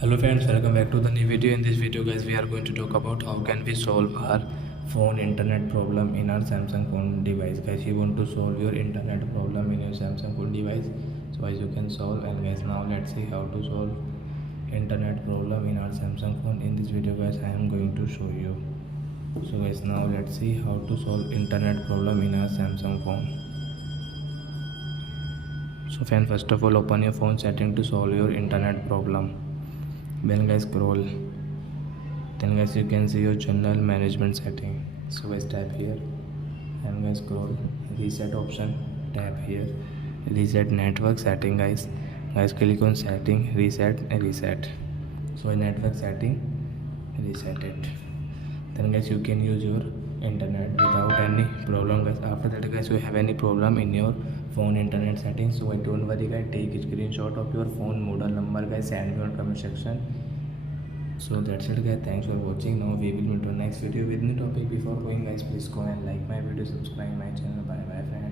Hello friends, welcome back to the new video. In this video guys, we are going to talk about how can we solve our phone internet problem in our Samsung phone device. Guys, you want to solve your internet problem in your Samsung phone device, so as you can solve. And guys, now let's see how to solve internet problem in our Samsung phone. In this video guys, I am going to show you. So guys, now let's see how to solve internet problem in our Samsung phone. So friend, first of all, open your phone setting to solve your internet problem. Then guys, scroll. Then guys, you can see your channel management setting. So guys, tap here and guys, scroll. Reset option, tap here. Reset network setting, guys. Guys, click on setting, reset and reset. So in network setting, reset it. Then guys, you can use your internet without any problem guys. After that guys, you have any problem in your phone internet settings, so don't worry guys, take a screenshot of your phone model number guys, send me on comment section. So that's it guys, thanks for watching. Now we will meet on next video with new topic. Before going guys, please go and like my video, subscribe my channel. Bye bye friends.